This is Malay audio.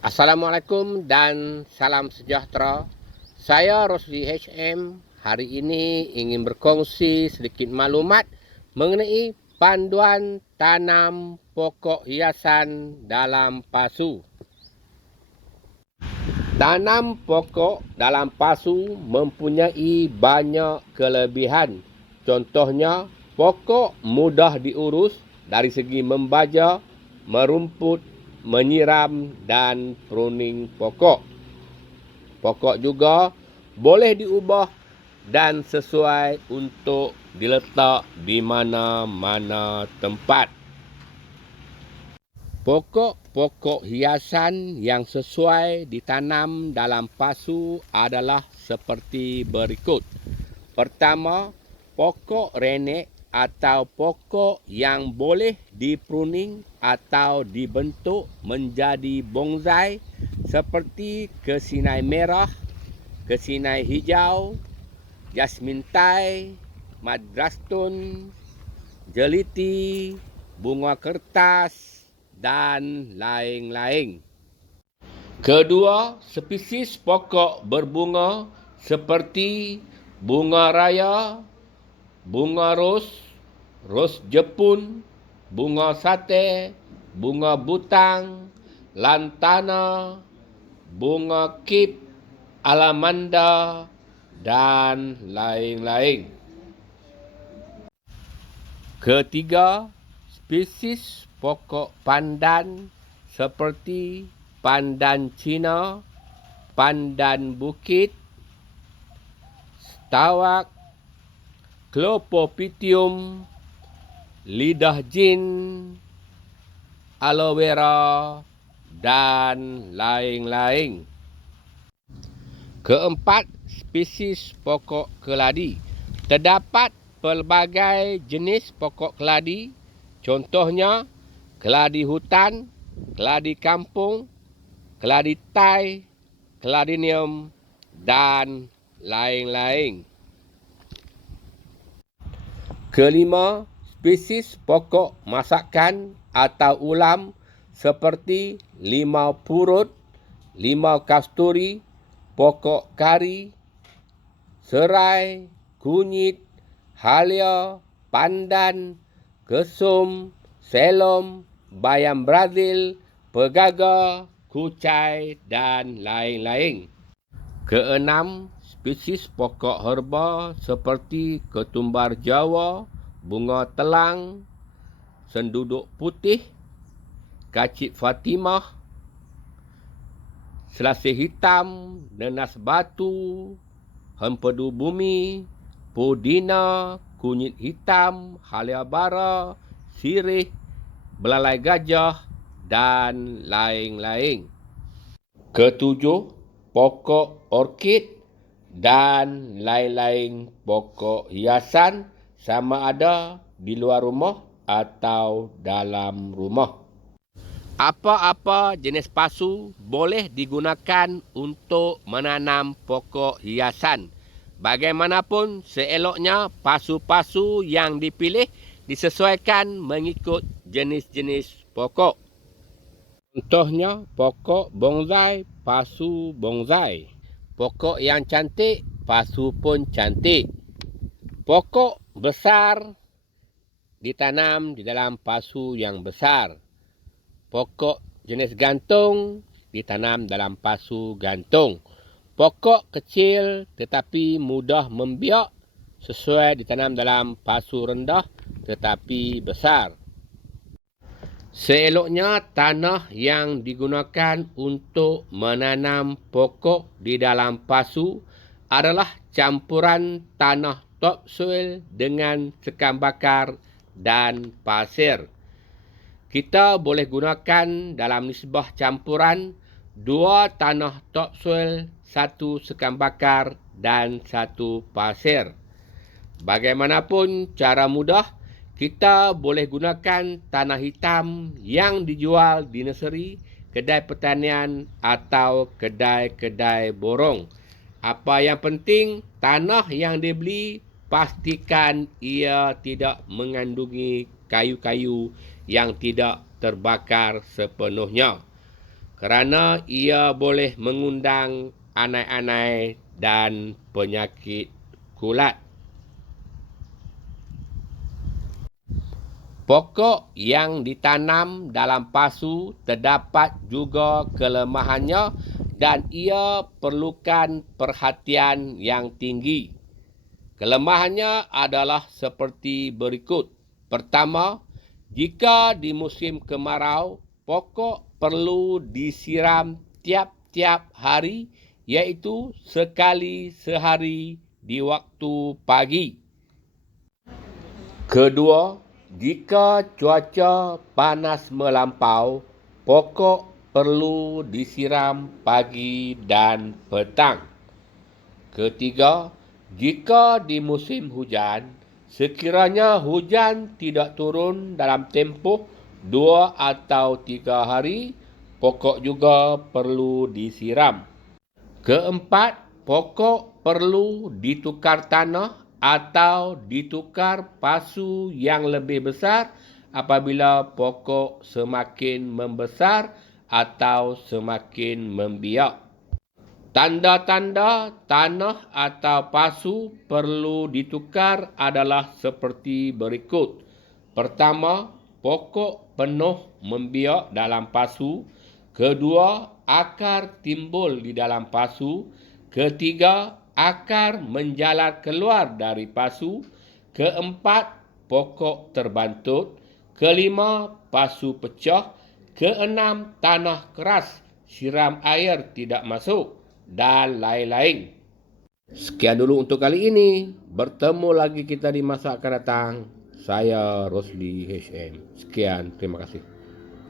Assalamualaikum dan salam sejahtera. Saya Rosli HM. Hari ini ingin berkongsi sedikit maklumat mengenai panduan tanam pokok hiasan dalam pasu. Tanam pokok dalam pasu mempunyai banyak kelebihan. Contohnya, pokok mudah diurus dari segi membaja, merumput, menyiram dan pruning pokok. Pokok juga boleh diubah dan sesuai untuk diletak di mana-mana tempat. Pokok-pokok hiasan yang sesuai ditanam dalam pasu adalah seperti berikut. Pertama, pokok renek atau pokok yang boleh dipruning atau dibentuk menjadi bonsai seperti kesinai merah, kesinai hijau, jasmin thai, madrastun, jeliti, bunga kertas dan lain-lain. Kedua, spesies pokok berbunga seperti bunga raya, bunga ros, ros Jepun, bunga sate, bunga butang, lantana, bunga kip, alamanda, dan lain-lain. Ketiga, spesies pokok pandan seperti pandan Cina, pandan bukit, stawak, Clopopitium, lidah jin, aloe vera, dan lain-lain. Keempat, spesies pokok keladi. Terdapat pelbagai jenis pokok keladi, contohnya keladi hutan, keladi kampung, keladi thai, keladinium, dan lain-lain. Kelima, spesies pokok masakan atau ulam seperti limau purut, limau kasturi, pokok kari, serai, kunyit, halia, pandan, kesum, selom, bayam Brazil, pegaga, kucai, dan lain-lain. Keenam, spesies pokok herba seperti ketumbar Jawa, bunga telang, senduduk putih, kacip Fatimah, selasih hitam, nenas batu, hempedu bumi, pudina, kunyit hitam, halia bara, sirih, belalai gajah, dan lain-lain. Ketujuh, pokok orkid dan lain-lain pokok hiasan sama ada di luar rumah atau dalam rumah. Apa-apa jenis pasu boleh digunakan untuk menanam pokok hiasan. Bagaimanapun, seeloknya pasu-pasu yang dipilih disesuaikan mengikut jenis-jenis pokok. Contohnya, pokok bonsai, pasu bonsai. Pokok yang cantik, pasu pun cantik. Pokok besar ditanam di dalam pasu yang besar. Pokok jenis gantung ditanam dalam pasu gantung. Pokok kecil tetapi mudah membiak sesuai ditanam dalam pasu rendah tetapi besar. Seeloknya tanah yang digunakan untuk menanam pokok di dalam pasu adalah campuran tanah topsoil dengan sekam bakar dan pasir. Kita boleh gunakan dalam nisbah campuran 2 tanah topsoil, 1 sekam bakar dan 1 pasir. Bagaimanapun cara mudah, kita boleh gunakan tanah hitam yang dijual di nursery, kedai pertanian atau kedai-kedai borong. Apa yang penting, tanah yang dibeli pastikan ia tidak mengandungi kayu-kayu yang tidak terbakar sepenuhnya. kerana ia boleh mengundang anai-anai dan penyakit kulat. Pokok yang ditanam dalam pasu terdapat juga kelemahannya dan ia perlukan perhatian yang tinggi. Kelemahannya adalah seperti berikut. Pertama, jika di musim kemarau, pokok perlu disiram tiap-tiap hari, iaitu sekali sehari di waktu pagi. Kedua, jika cuaca panas melampau, pokok perlu disiram pagi dan petang. Ketiga, jika di musim hujan, sekiranya hujan tidak turun dalam tempoh 2 atau 3 hari, pokok juga perlu disiram. Keempat, pokok perlu ditukar tanah atau ditukar pasu yang lebih besar apabila pokok semakin membesar atau semakin membiak. Tanda-tanda tanah atau pasu perlu ditukar adalah seperti berikut. Pertama, pokok penuh membiak dalam pasu. Kedua, akar timbul di dalam pasu. Ketiga, akar menjalar keluar dari pasu. Keempat, pokok terbantut. Kelima, pasu pecah. Keenam, tanah keras, siram air tidak masuk dan lain-lain. Sekian dulu untuk kali ini. Bertemu lagi kita di masa akan datang. Saya Rosli HM. Sekian, terima kasih.